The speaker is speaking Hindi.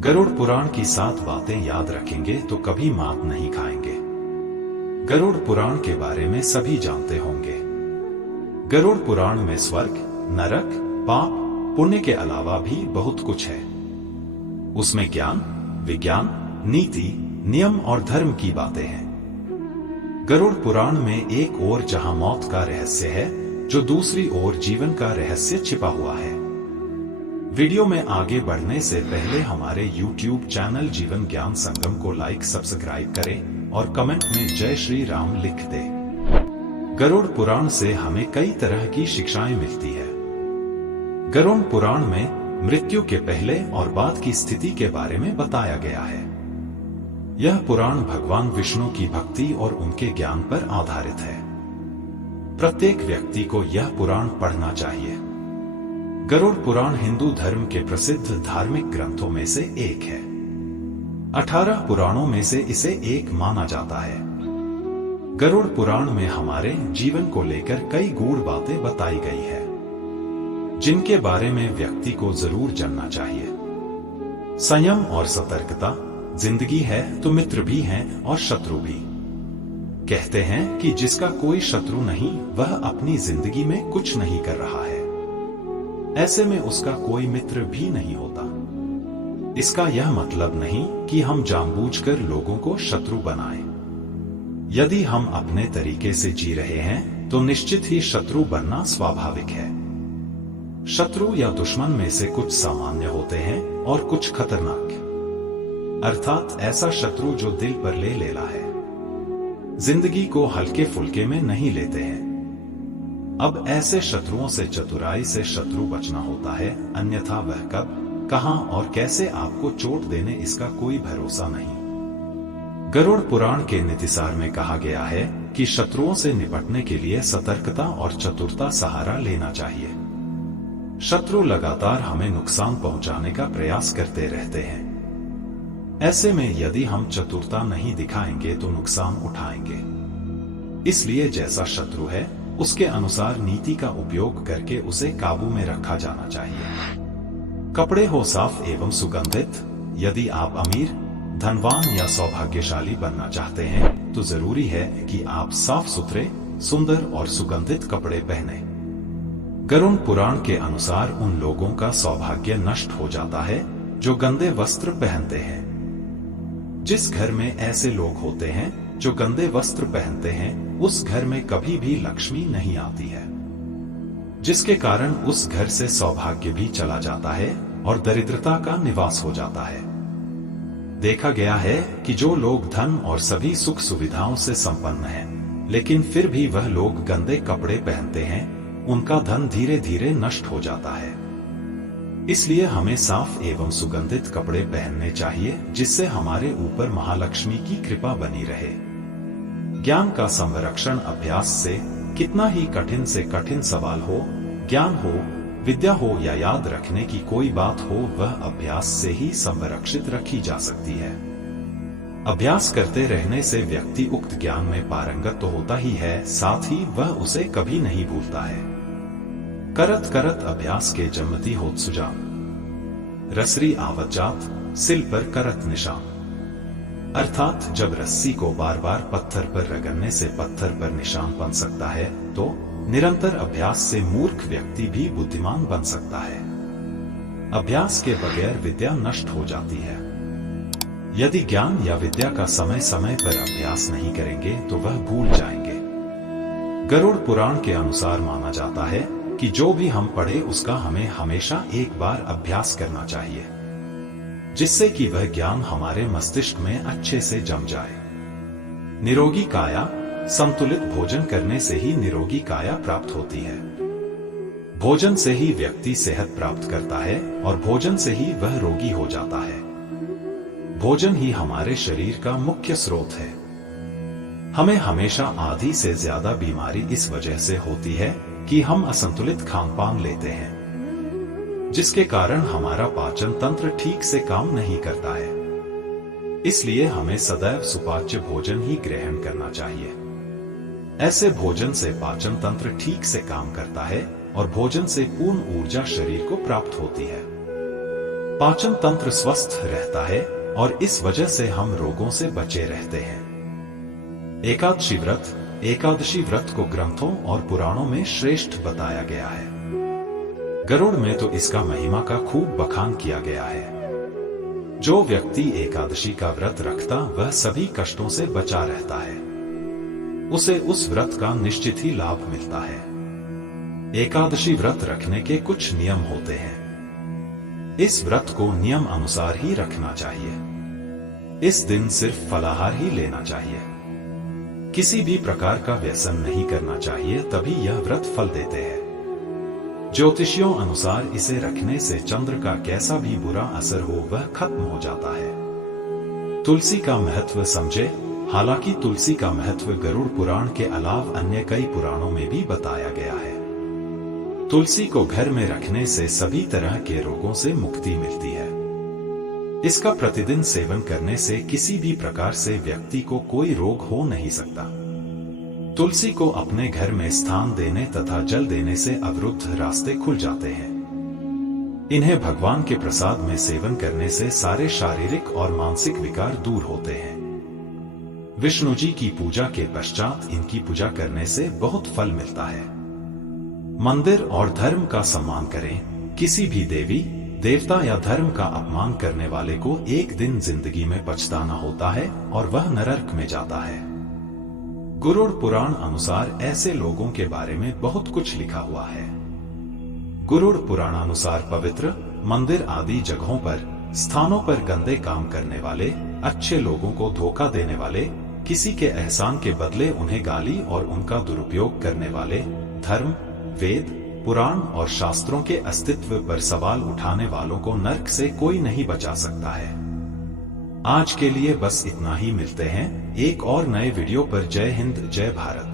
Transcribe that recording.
गरुड़ पुराण की 7 बातें याद रखेंगे तो कभी मात नहीं खाएंगे। गरुड़ पुराण के बारे में सभी जानते होंगे। गरुड़ पुराण में स्वर्ग, नरक, पाप, पुण्य के अलावा भी बहुत कुछ है। उसमें ज्ञान, विज्ञान, नीति, नियम और धर्म की बातें हैं। गरुड़ पुराण में एक ओर जहां मौत का रहस्य है, जो दूसरी ओर जीवन का रहस्य छिपा हुआ है। वीडियो में आगे बढ़ने से पहले हमारे YouTube चैनल जीवन ज्ञान संगम को लाइक सब्सक्राइब करें और कमेंट में जय श्री राम लिख दें। गरुड़ पुराण से हमें कई तरह की शिक्षाएं मिलती है। गरुड़ पुराण में मृत्यु के पहले और बाद की स्थिति के बारे में बताया गया है। यह पुराण भगवान विष्णु की भक्ति और उनके ज्ञान पर आधारित है। प्रत्येक व्यक्ति को यह पुराण पढ़ना चाहिए। गरुड़ पुराण हिंदू धर्म के प्रसिद्ध धार्मिक ग्रंथों में से एक है। 18 पुराणों में से इसे एक माना जाता है। गरुड़ पुराण में हमारे जीवन को लेकर कई गूढ़ बातें बताई गई है, जिनके बारे में व्यक्ति को जरूर जानना चाहिए। संयम और सतर्कता, जिंदगी है तो मित्र भी हैं और शत्रु भी। कहते हैं कि जिसका कोई शत्रु नहीं, वह अपनी जिंदगी में कुछ नहीं कर रहा है। ऐसे में उसका कोई मित्र भी नहीं होता। इसका यह मतलब नहीं कि हम जानबूझकर लोगों को शत्रु बनाएं। यदि हम अपने तरीके से जी रहे हैं तो निश्चित ही शत्रु बनना स्वाभाविक है। शत्रु या दुश्मन में से कुछ सामान्य होते हैं और कुछ खतरनाक, अर्थात ऐसा शत्रु जो दिल पर ले लेला है, जिंदगी को हल्के फुल्के में नहीं लेते हैं। अब ऐसे शत्रुओं से चतुराई से शत्रु बचना होता है, अन्यथा वह कब, कहां और कैसे आपको चोट देने इसका कोई भरोसा नहीं। गरुड़ पुराण के नीतिसार में कहा गया है कि शत्रुओं से निपटने के लिए सतर्कता और चतुरता सहारा लेना चाहिए। शत्रु लगातार हमें नुकसान पहुंचाने का प्रयास करते रहते हैं। ऐसे में यदि हम चतुरता नहीं दिखाएंगे तो नुकसान उठाएंगे। इसलिए जैसा शत्रु है उसके अनुसार नीति का उपयोग करके उसे काबू में रखा जाना चाहिए। कपड़े हो साफ एवं सुगंधित। यदि आप अमीर, धनवान या सौभाग्यशाली बनना चाहते हैं तो जरूरी है कि आप साफ सुथरे, सुंदर और सुगंधित कपड़े पहने। गरुड़ पुराण के अनुसार उन लोगों का सौभाग्य नष्ट हो जाता है जो गंदे वस्त्र पहनते हैं। जिस घर में ऐसे लोग होते हैं जो गंदे वस्त्र पहनते हैं, उस घर में कभी भी लक्ष्मी नहीं आती है, जिसके कारण उस घर से सौभाग्य भी चला जाता है और दरिद्रता का निवास हो जाता है। देखा गया है कि जो लोग धन और सभी सुख सुविधाओं से संपन्न हैं, लेकिन फिर भी वह लोग गंदे कपड़े पहनते हैं, उनका धन धीरे धीरे नष्ट हो जाता है। इसलिए हमें साफ एवं सुगंधित कपड़े पहनने चाहिए, जिससे हमारे ऊपर महालक्ष्मी की कृपा बनी रहे। ज्ञान का संरक्षण अभ्यास से, कितना ही कठिन से कठिन सवाल हो, ज्ञान हो, विद्या हो या याद रखने की कोई बात हो, वह अभ्यास से ही संरक्षित रखी जा सकती है। अभ्यास करते रहने से व्यक्ति उक्त ज्ञान में पारंगत तो होता ही है, साथ ही वह उसे कभी नहीं भूलता है। करत करत अभ्यास के जन्मति होत सुजान, रसरी आवत जात, सिल पर करत निशान। अर्थात जब रस्सी को बार बार पत्थर पर रगड़ने से पत्थर पर निशान बन सकता है, तो निरंतर अभ्यास से मूर्ख व्यक्ति भी बुद्धिमान बन सकता है। अभ्यास के बगैर विद्या नष्ट हो जाती है। यदि ज्ञान या विद्या का समय समय पर अभ्यास नहीं करेंगे तो वह भूल जाएंगे। गरुड़ पुराण के अनुसार माना जाता है कि जो भी हम पढ़े उसका हमें हमेशा एक बार अभ्यास करना चाहिए, जिससे कि वह ज्ञान हमारे मस्तिष्क में अच्छे से जम जाए। निरोगी काया, संतुलित भोजन करने से ही निरोगी काया प्राप्त होती है। भोजन से ही व्यक्ति सेहत प्राप्त करता है और भोजन से ही वह रोगी हो जाता है। भोजन ही हमारे शरीर का मुख्य स्रोत है। हमें हमेशा आधी से ज्यादा बीमारी इस वजह से होती है कि हम असंतुलित खान-पान लेते हैं, जिसके कारण हमारा पाचन तंत्र ठीक से काम नहीं करता है। इसलिए हमें सदैव सुपाच्य भोजन ही ग्रहण करना चाहिए। ऐसे भोजन से पाचन तंत्र ठीक से काम करता है और भोजन से पूर्ण ऊर्जा शरीर को प्राप्त होती है। पाचन तंत्र स्वस्थ रहता है और इस वजह से हम रोगों से बचे रहते हैं। एकादशी व्रत को ग्रंथों और पुराणों में श्रेष्ठ बताया गया है। गरुड़ में तो इसका महिमा का खूब बखान किया गया है। जो व्यक्ति एकादशी का व्रत रखता वह सभी कष्टों से बचा रहता है। उसे उस व्रत का निश्चित ही लाभ मिलता है। एकादशी व्रत रखने के कुछ नियम होते हैं। इस व्रत को नियम अनुसार ही रखना चाहिए। इस दिन सिर्फ फलाहार ही लेना चाहिए। किसी भी प्रकार का व्यसन नहीं करना चाहिए, तभी यह व्रत फल देते हैं। ज्योतिषियों अनुसार इसे रखने से चंद्र का कैसा भी बुरा असर हो वह खत्म हो जाता है। तुलसी का महत्व समझे। हालांकि तुलसी का महत्व गरुड़ पुराण के अलावा अन्य कई पुराणों में भी बताया गया है। तुलसी को घर में रखने से सभी तरह के रोगों से मुक्ति मिलती है। इसका प्रतिदिन सेवन करने से किसी भी प्रकार से व्यक्ति को कोई रोग हो नहीं सकता। तुलसी को अपने घर में स्थान देने तथा जल देने से अवरुद्ध रास्ते खुल जाते हैं। इन्हें भगवान के प्रसाद में सेवन करने से सारे शारीरिक और मानसिक विकार दूर होते हैं। विष्णु जी की पूजा के पश्चात इनकी पूजा करने से बहुत फल मिलता है। मंदिर और धर्म का सम्मान करें। किसी भी देवी देवता या धर्म का अपमान करने वाले को एक दिन जिंदगी में पछताना होता है और वह नरक में जाता है। गरुड़ पुराण अनुसार ऐसे लोगों के बारे में बहुत कुछ लिखा हुआ है। गरुड़ पुराणानुसार पवित्र मंदिर आदि जगहों पर स्थानों पर गंदे काम करने वाले, अच्छे लोगों को धोखा देने वाले, किसी के एहसान के बदले उन्हें गाली और उनका दुरुपयोग करने वाले, धर्म, वेद, पुराण और शास्त्रों के अस्तित्व पर सवाल उठाने वालों को नरक से कोई नहीं बचा सकता है। आज के लिए बस इतना ही। मिलते हैं एक और नए वीडियो पर। जय हिंद, जय भारत।